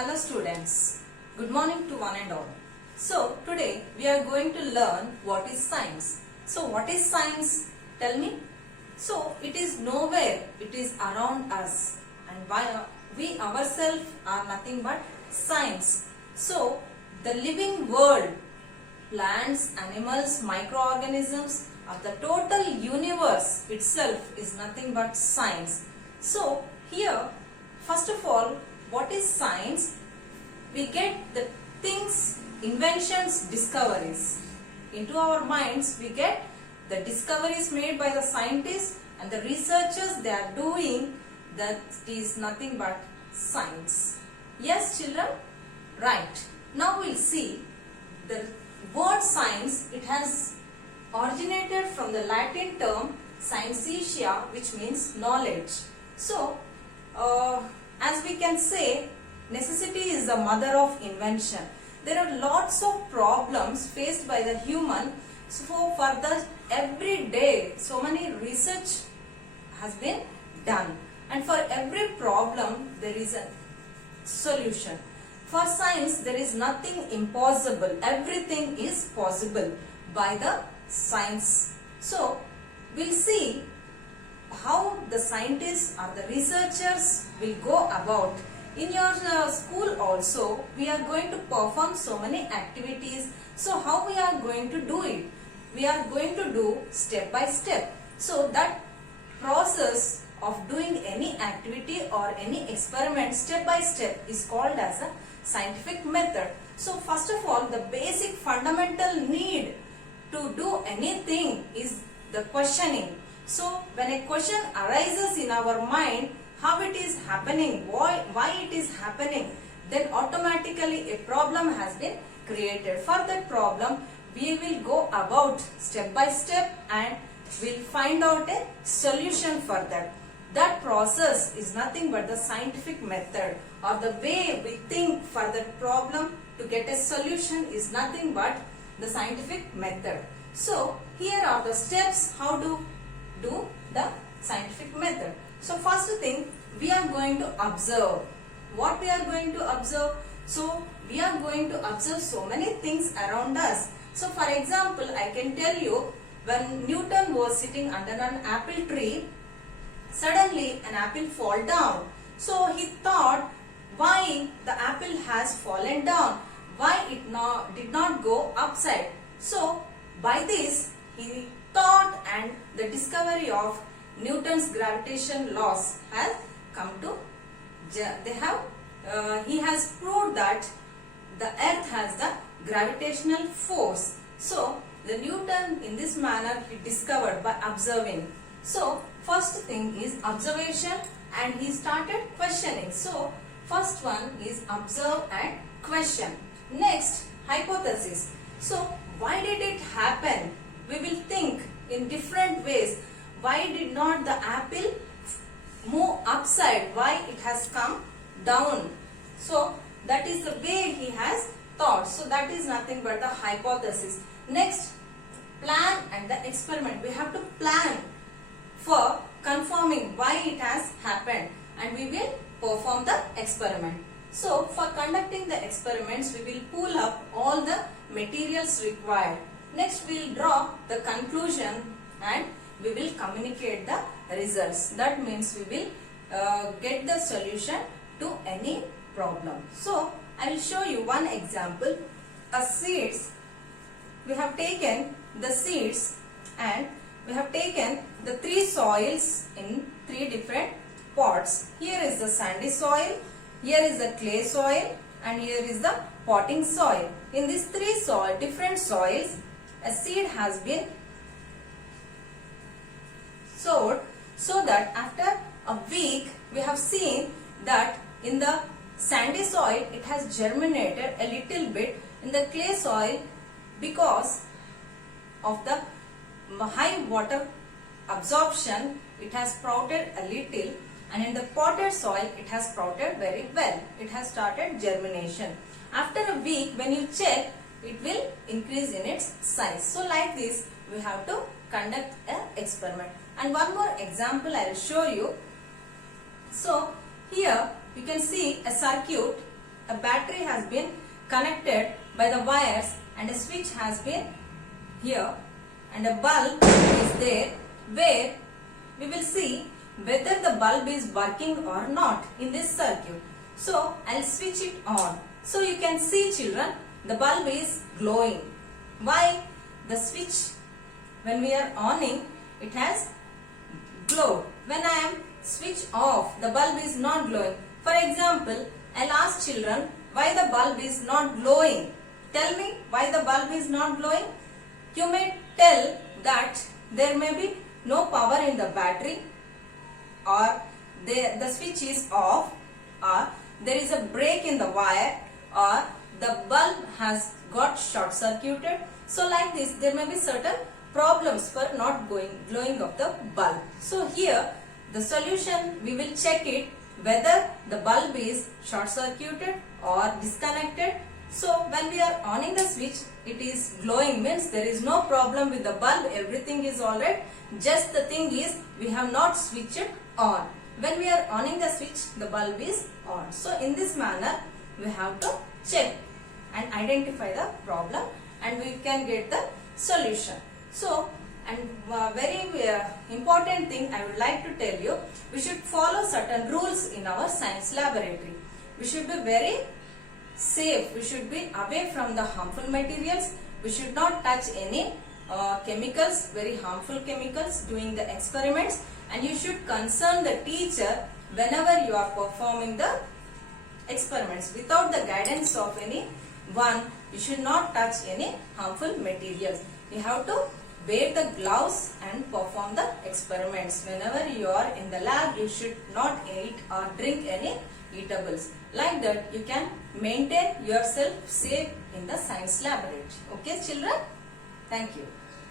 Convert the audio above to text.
Hello students, good morning to one and all. So today we are going to learn what is science. So what is science? Tell me. So it is nowhere, it is around us, and we ourselves are nothing but science. So the living world, plants, animals, microorganisms of the total universe itself is nothing but science. So here, first of all, what is science? We get the things, inventions, discoveries. Into our minds we get the discoveries made by the scientists and the researchers they are doing. That is nothing but science. Yes children? Right. Now we'll see the word science. It has originated from the Latin term scientia, which means knowledge. So as we can say, necessity is the mother of invention. There are lots of problems faced by the human. So for the every day, so many research has been done, and for every problem there is a solution. For science, there is nothing impossible. Everything is possible by the science. So we'll see how the scientists or the researchers will go about. In your school also, we are going to perform so many activities. So how we are going to do it? We are going to do step by step. So that process of doing any activity or any experiment step by step is called as a scientific method. So first of all, the basic fundamental need to do anything is the questioning. So when a question arises in our mind, how it is happening, why it is happening, then automatically a problem has been created. For that problem, we will go about step by step and we'll find out a solution for that. That process is nothing but the scientific method, or the way we think for that problem to get a solution is nothing but the scientific method. So here are the steps how to do the scientific method. So first thing, we are going to observe. What we are going to observe? So we are going to observe so many things around us. So for example, I can tell you, when Newton was sitting under an apple tree, suddenly an apple fall down. So he thought, why the apple has fallen down? Why it did not go upside? So by this he thought, and the discovery of Newton's gravitation laws has come to, he has proved that the earth has the gravitational force. So the Newton in this manner he discovered by observing. So first thing is observation, and he started questioning. So first one is observe and question. Next, hypothesis. So why did it happen? We will think in different ways. Why did not the apple move upside? Why it has come down? So that is the way he has thought. So that is nothing but the hypothesis. Next, plan and the experiment. We have to plan for confirming why it has happened, and we will perform the experiment. So for conducting the experiments, we will pull up all the materials required. Next, we will draw the conclusion and we will communicate the results. That means we will get the solution to any problem. So I will show you one example. Seeds. We have taken the seeds and we have taken the three soils in three different pots. Here is the sandy soil, here is the clay soil, and here is the potting soil. In these three different soils, a seed has been sowed, so that after a week we have seen that in the sandy soil it has germinated a little bit. In the clay soil, because of the high water absorption, it has sprouted a little, and in the potted soil it has sprouted very well. It has started germination. After a week, when you check, it will increase in its size. So like this we have to conduct an experiment. And one more example I will show you. So here you can see a circuit a battery has been connected by the wires and a switch has been here and a bulb is there where we will see whether the bulb is working or not in this circuit. So I'll switch it on. So you can see children, the bulb is glowing. Why? The switch, when we are oning, it has glowed. When I am switch off, the bulb is not glowing. For example, I'll ask children why the bulb is not glowing. Tell me why the bulb is not glowing. You may tell that there may be no power in the battery, or the switch is off, or there is a break in the wire, or the bulb has got short circuited. So like this, there may be certain problems for not glowing of the bulb. So here the solution, we will check it whether the bulb is short circuited or disconnected. So when we are oning the switch, it is glowing, means there is no problem with the bulb, everything is alright. Just the thing is we have not switched it on. When we are oning the switch, the bulb is on. So in this manner we have to check and identify the problem and we can get the solution. So, and very important thing I would like to tell you, we should follow certain rules in our science laboratory. We should be very safe, we should be away from the harmful materials, we should not touch any chemicals, very harmful chemicals doing the experiments, and you should concern the teacher whenever you are performing the experiments. Without the guidance of anyone, you should not touch any harmful materials. You have to wear the gloves and perform the experiments. Whenever you are in the lab, you should not eat or drink any eatables. Like that, you can maintain yourself safe in the science laboratory. Okay, children? Thank you.